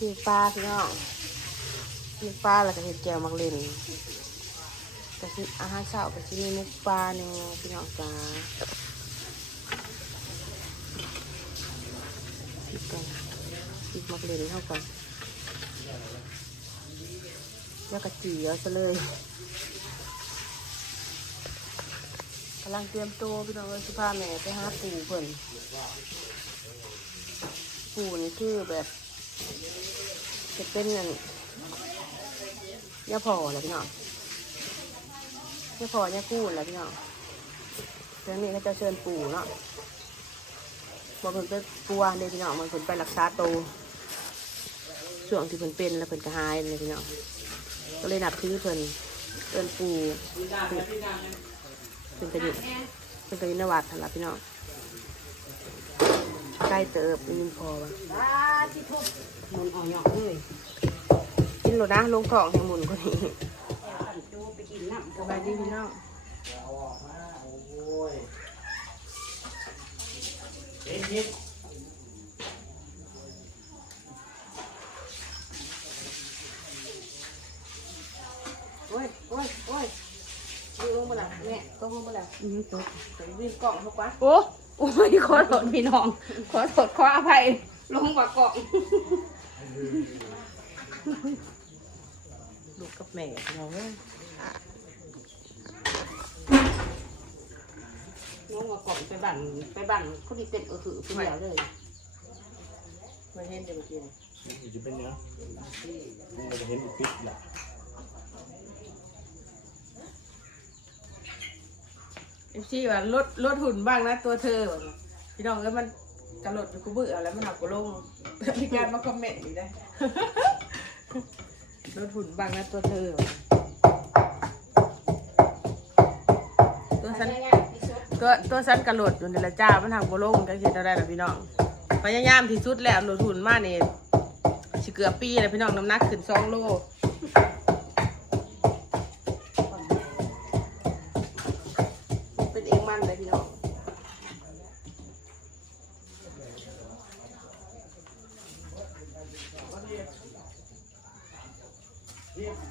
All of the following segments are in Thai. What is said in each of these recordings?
มีปลาพี่น้องมีปลาแล้วก็เห็ดแจ่วมักเล่นแต่ที่อาหารเช้าก็จะมีมุกปลาเนี่ยพี่น้องจ้าพริกก่อนพริกมักเล่นเข้าก่อนแล้วก็จีเอาซะเลยกำลังเตรียมตัวพี่น้องเลยสิพาแม่ไปหาปูเพิ่นปูนี่คือแบบ จะเป็นนั่นยาพอแหละพี่น้องยาพอยากู้แหละพี่น้องเรื่องนี้ก็จะเชิญปู่เนาะบอกเพิ่นไปปัวเลยพี่น้องมันเพิ่นไปรักษาโตช่วงที่เพิ่นเป็นแล้วเพิ่นก็หายเลยพี่น้องก็เลยนับถือเพิ่นเอิ้นปู่เพิ่นก็อยู่เพิ่นก็อยู่ในวัดนั่นละพี่น้อง ใกล้เติบยินพอวะมุนอ่อยอกเลยกินโลนะลงกล่องให้หมุนกว่านี้ดูไปกินน้ำสบายดีพี่น้องโอ้ยโอ้ยโอ้ยดูลงมาละแม่ก็ลงมาละอืมตกไปวิ่งกล่องเขาไปโอ้ โอ้ยขอโทษพี่น้อง ขอโทษขออภัยลงกว่าเกาะลูกกับแม่พี่น้องเอ้ยลงกว่าเกาะไปบั่นไปบั่นคนที่เต็มเออถือไปเดียวเลยมาเห็นเดี๋ยวมากินจะเป็นเนื้อนี่เราจะเห็นอีกปิดแหละ เอ ฟซีว่าลดลดหุ่นบ้างนะตัวเธอ พี่น้องแล้วมันกระโดดอยู่กูเบื่อแล้วมันหักกูลงมีการมาคอมเมนต์อีกได้ลดหุ่นบ้างนะตัวเธอ ตัวฉันก็ตัวสันกระโดดอยู่ในละจ้ามันหักโบลงจังสิเท่าได้ล่ะพี่น้องพยายามที่สุดแล้วลดทุนมากเนี่สิเกือบปีแล้วพี่น้องน้ำหนักขึ้นสองโล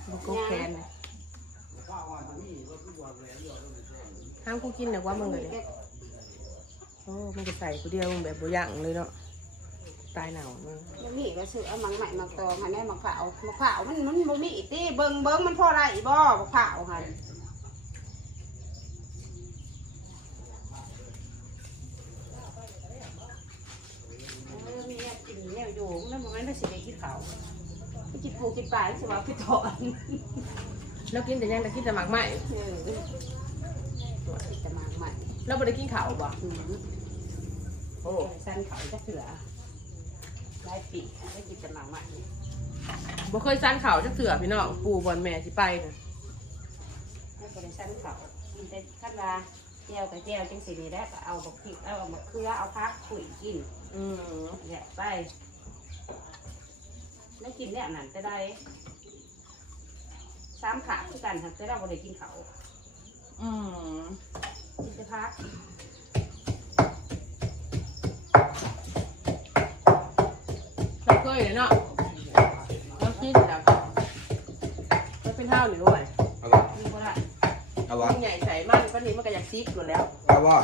บุกแคนห้ามกูกินนะว่ามึงเลยโอ้มันจะใส่กูเดียวมึงแบบบุย่างเลยเนาะตายหนาวมากมันมีก็ซื้อเอามังใหม่มาตองหันได้มะขาวมะขาวมันมันบ่มีตีเบิ่งเบิ่งมันพอไรบ่มะขาวหันเออมีแนวกินแนวอยู่นั่นบ่แม่นได้สิได้กินขาว กินปูกินปลาสิว่าไปถอนแล้วกินแต่ยังแต่กินแต่หมากไหมเออตัวกินแต่มากใหม่แล้วบ่ได้กินข้าวบ่อืมโอ้สั้นเขาจะเถื่อได้ปีได้กินแต่หมากใหมบ่เคยซันข้าวจักเถื่อพี่น้องปู่บอลแม่สิไปนะให้บริษัทเขากินแต่ขั้นว่าเจียวกับเจียวจังสีนี้ได้ก็เอาบักพริกเอามะเขือเอาพักขุยกิน อืมแหละไป แล้วกินเนี่ยนั่นจะได้สามขาคือกันค่ะจะได้บริกินเขาอืมกินแต่พักเราเคยเลยเนาะเรากินแบบมันเป็นเท่าหรือว่าเอาวะมีบ่ได้เอาวะมันใหญ่ใส่มันก็นี้มันก็อยากซิกอยู่แล้วเอาวะ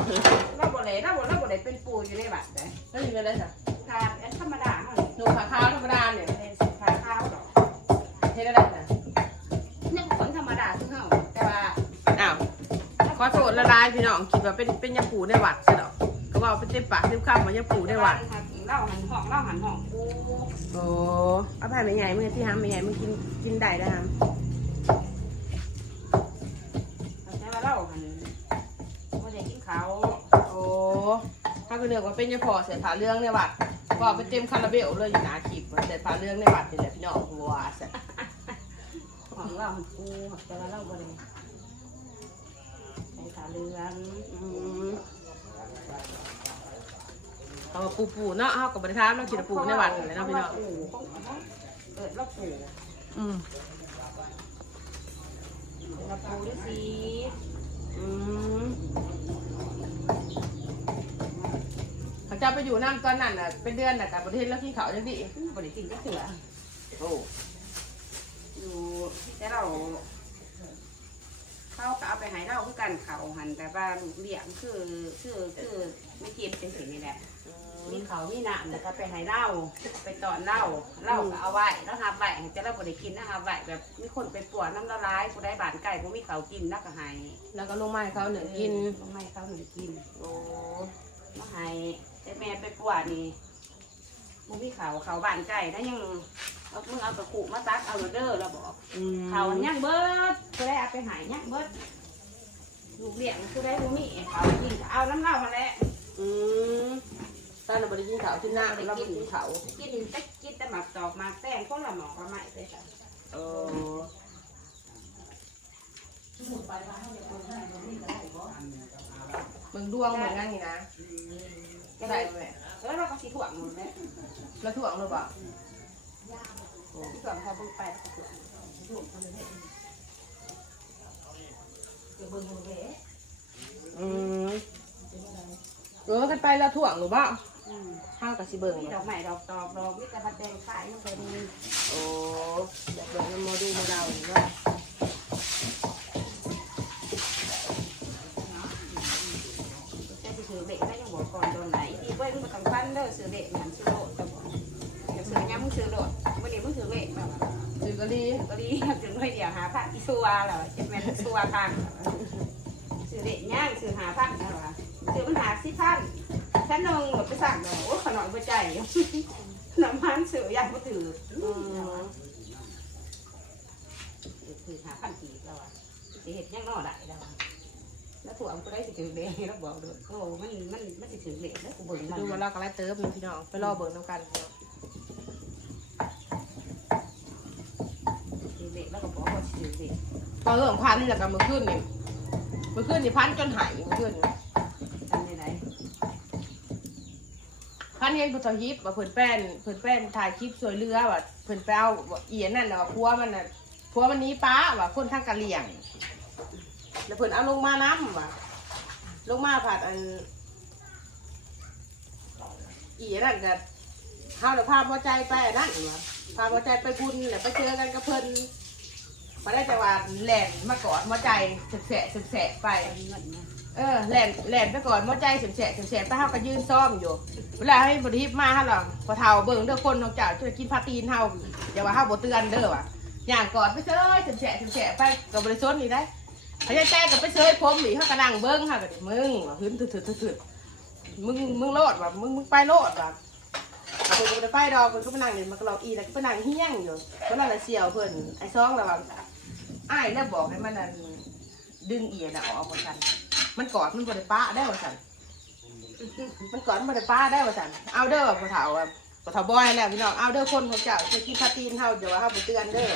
เราบ่ได้เราบ่เราบ่ได้เป็นปูอยู่ในบัตรเลยแล้วอยู่กันได้จ้ะทานอันธรรมดาเนาะหนูขาขาวธรรมดาเนี่ย เป็นสินค้าข้าวดอก เฮ็ดได้จ้ะเนี่ยคนธรรมดาคือเฮาแต่ว่าอ้าวขอโทษละลายพี่น้องคิดว่าเป็นเป็นยาปูในวัดใช่ดอกก็ว่าเป็นเต็มปากเต็มคำว่ายาปูในวัดเล่าหันห้องเล่าหันห้องกูโอ้เอาผ่านไปไงมึงที่ห้ามไปไงมึงกินกินได้ได้ห้ามใช้ว่าเล่าหันไม่ได้กินเขาวโอ้ถ้าก็เลือกว่าเป็นยาพอเสียผาเรื่องในวัดก็ไปเต็มคาราเบลเลยอยู่หนาขีดเสียผาเรื่องในวัดนี่แหละพี่น้องว้าสะ ห้องเล่าหันกูแต่ว่าเล่าบ่ได้ใช้ขาเรือนอืมเอามาปูปูเนาะเอากับบริษัทเราขีดปูในวัดเลยเนาะพี่น้องปู่เปิดรับปู่อืมรับปู่ด้วยสิอืมเขาจะไปอยู่น้ำตอนนั้นน่ะเป็นเดือนน่ะกับบริษัทแล้วที่เขาจังดิบ่ได้กินก็เถื่อโอ้ อยู่แต่เราเขาก็เอาไปใหายเราคือกันเขาหันแต่ว่าลูกเลี้ยงคือคือคือไม่เก็บเป็นสิ่งนี้แหละมีเขามีหนามแล้วก็ไปให้เหล้าไปตอนเหล้าเหล้าก็เอาไว้แล้วหาใบจะเราบ่ได้กินนะหาใบแบบมีคนไปปวดน้ำละลายผู้ได้บานไก่ผู้มีเขากินแล้วก็ให้แล้วก็ลงมาให้เขาหนึ่งกินต้องให้เขาหนึ่งกินโอ้แล้วให้แต่แม่ไปปวดนี่ผู้มีเขาเขาบานไก่ถ้ายัง เอามึงเอาตะกุมาตักเอาเด้อเราบอกอืมเขายังเบิดผู้ได้เอาไปใหายยังเบิดลูกเลี้ยงผู้ได้ผู้มีเขากินก็เอาน้ำเหล้ามาแหล้วอืมตอนเราบริกินเขาวที่หน้าเราบริกินเขาวกินแต่กินแต่หมักตอกหมักแตงคนละหมอกละไม้เลยค่ะโอ้มึงดวงเหมือนกันนี่นะจะใส่ได้ไหมแล้วเราก็สีถ่วงหมดเลยแล้วถ่วงหรือเปล่า สีถ่วงพอเบิ่งไปแล้วก็ถ่วงถ่วงไปเลยเดี๋ยวเบิ่งเบิ่งเว้ยอืมเออกันไปแล้วถ่วงหรือเปล่าอืมข้าวกับสิเบิ่งมีดอกไม้ดอกตอกดอกมีแต่มาแดงขายมันเป็นโอ้อยากเบิ่งมาดูมาเดาหรือว่าแต่สิถือเบ็ดได้ยังบอกก่อนโดนไหนทีเว้ยมึงมาต้องฟันเด้อซื้อเบ็ดหยังซื้อโลดแต่บอกอย่าซื้อหยังมึงซื้อโลดวันนี้มึงถือเบ็ดแบบ ซื้อ กะลีก็ดีถึงหน่วยเดียวหาผักอีซัวเหรอจะเป็นซัวทางซื้อเบ็ดย่างซื้อหาผักเหรอซื้อมันหาสิพันฉันนงหมดไปสั่งเนาะโอ้ขนมไปใจน้ำมันซื้อยากมาถืออืมถือหาพันกีบแล้วอะสิเห็ดยังนอได้แล้วแล้วถั่วมันก็ได้สิถือเบ็ดแล้วบอกเลยโอ้มันมันมันสิถือเบ็ดแล้วกูเบิ่งมันดูมาเล่ากันแล้วเติมพี่น้องไปรอเบิ่งน้ำกันพี่น้อง ถือเบ็ดแล้วก็บอกว่าถือเบ็ด พอเริ่มพันแล้วก็มือขึ้นนี่มือขึ้นนี่พันจนหายมือขึ้นทำยังไงพันเห็นพุทธฮิปว่าเพิ่นแป้นเพิ่นแป้นถ่ายคลิปสวยเรือว่าเพิ่นแป้วว่าเอียนนั่นแหละว่าพัวมันน่ะพัวมันหนี้ป้าว่าคนทางกะเหลี่ยง แล้วเพิ่นเอาลงมาน้ำว่ะลงมาผัดอันเอียนั่นก็เฮาแล้วพาพอใจไปอันนั่นว่ะพาพอใจไปบุญแล้วไปเจอกันกับเพิ่น มาได้จังหวะแหลนมากอดมาใจแสะๆแสะๆไปเงินนะเออแหลนแหลนไปก่อนมอใจเสียเสียเสียไปเฮาก็ยืนซ่อมอยู่ เวลาให้บริฮิปมาฮะหรอพอเท่าเบิ่งเด้อคนของเจ้าช่วยกินพาตีนเฮาอย่าว่าเฮาบ่เตือนเด้อว่ะอย่างก่อนไปเซยเสียเสียเสียไปก็บ่ได้สนนี่ได้พยายใจก็ไปเซยผมหลีเฮาก็นั่งเบิ่งเฮาก็ดิมึงว่าหืนถึดๆๆมึงมึงโลดว่ะมึงมึงไปโลดว่ะ เอาเพิ่นก็บ่ได้ไปดอกเพิ่นก็มานั่งนี่มันก็หลอกอีแล้วก็ไปนั่งเฮี้ยงอยู่เพิ่นนั่นน่ะเสี่ยวเพิ่นไอ้ซองแล้วว่าอ้ายแล้วบอกให้มันนั่นดึงเอียน่ะออกว่าซั่นมันกอดมันบริป้าได้ว่าสันมันกอดมันบริป้าได้ว่าสันเอาเด้อพ่อเฒ่าอะพ่อเฒ่าบอยแล้วพี่น้องเอาเด้อคนของเจ้าจะกินพาตีนเฮาเดี๋ยวว่าเฮาบ่เตือนเด้อ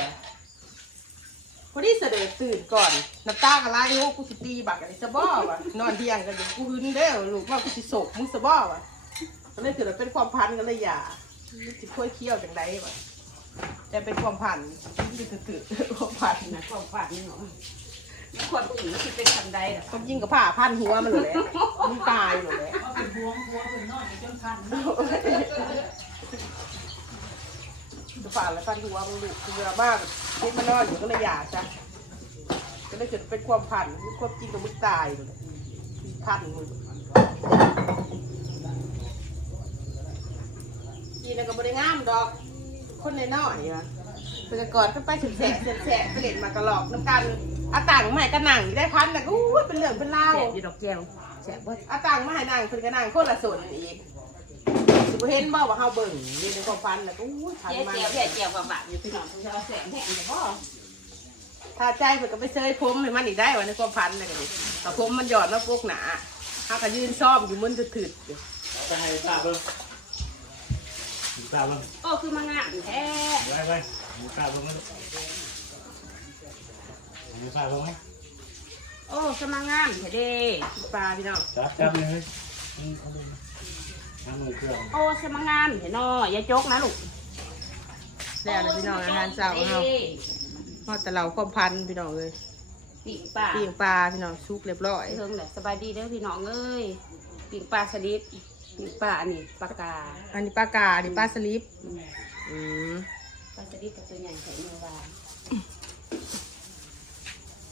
พอดีเสด็จตื่นก่อนน้ำตาก็ไหลโอ้กูสิตีบักอันนี้สะบ้อวะนอนเที่ยงกันอยู่กูหึนเด้อลูกว่ากูสิโศกมึงสะบ้อวะ ก็เลยถือว่าเป็นความพันกันเลยอย่ามันสิค่อยเคี้ยวจังไดว่ะแต่เป็นความพันมันสิตื่นๆความพันนะความฝันนี่เนาะความผู้หญิงที่เป็นทันใดหรอความจริงกับผ้าพันหัวมันเลยแหละมันตายเลยแหละเอาเป็นพวงพวงเป็นนอนจนคันจะฝากแล้วฟันหัวมึงดุคือเวลามากคิดมานอนอยู่ก็เลยอยากจ้ะก็เลยเกิดเป็นความพันคือความจริงกับมึงตายเลยพันมึงกิน แล้วก็บริงามดอก คนในน้อยๆอะแต่ก่อนก็ไปถึงแสะแสะไปเล่นมากระหลอกน้ำกันอาต่างมาใหม่กระหนังได้พันแต่ก็อู้ยเป็นเรื่องเป็นเล่าวแสบอยู่ดอกแก้วแสบเบิดอาต่างมาให้นางเพิ่นก็นางคนละส่วนอีกสิบ่เห็นบ่ว่าเฮาเบิ่งนี่ในความฝันน่ะก็อู้ยพันเจ๊มา เจียวแค่เจียวกับบาปอยู่พี่น้องคุณจะเอาแสงแห้งแต่พ่อถ้าใจเพิ่นก็ไปเซยผมให้มันอีกได้ว่าในความฝันน่ะก็ดิแต่ผมมันหยอดมาพวกหนาเฮาก็ยืนซ่อมอยู่มึนถึดๆอยู่เอาไปให้ตาเบิ้ง ตาเบิ้งโอ้คือมางานแท้ไว้ไว้หมูตาเบิ้งนะหมูตาเบิ้งไหมโอ้คือมางานแท้เด้ปลาพี่น้องจับจับเลยเฮ้ยอืมเอาเลยน้ำมือเครื่องโอ้คือมางานเห็นน้ออย่าจกนะลูกแล้วนะพี่น้องอาหารเช้าเฮาฮอดแต่เราความพันพี่น้องเอ้ยปิ่งป่าปิ้งปลาพี่น้องสุกเรียบร้อยเพิ่งแหละสบายดีเด้อพี่น้องเอ้ยปิ่งป่าสลิด ปิ่งป่าอันนี้ปลากาอันนี้ปลากาอันนี้ปลาสลิปอืมอืมปปลาสลิดกับตัวใหญ่ใส่เนื้อวาน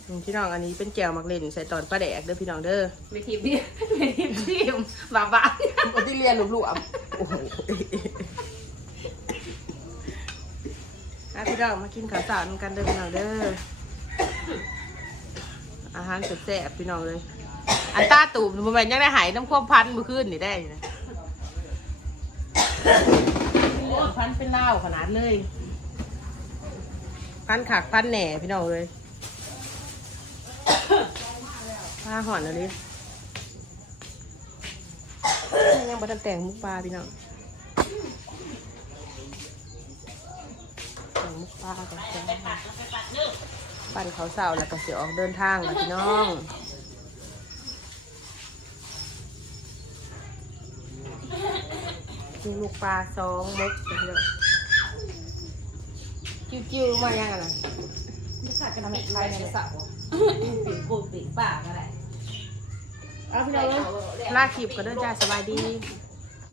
อืมพี่น้องอันนี้เป็นแก้วมักเล่นใส่ตอนปลาแดกเด้อพี่น้องเด้อไม่ทิพย์เนี่ยไม่ทิพย์ทิมบ้าบ้าปกติเรียนหลวมๆโอ้โหอะพี่น้องมากินข้าวสารกันเด้อพี่น้องเด้ออาหารแซ่บๆพี่น้องเลยอันตาตูบมันเป็นยังได้หายน้ำควบพันมือขึ้นนี่ได้นะ พันเป็นเล่าขนาดเลย พันขากพันแหน่พี่น้องเลยปลาห่อนอะไรยังบัทันแต่งมุกปลาพี่น้องแต่งมุกปลากันจ้ปั่นเขาเสาแล้วก็เสียออกเดินทางแล้วพี่น้อง กินลูกปลาสองมุกเดียวจิ้วๆมายังไงนะไม่ขาดกันปิดไรในเสาปิดปูปิดปากอะไรเอาพี่น้องลาคลิปก็เด้อจ้าสบายดีส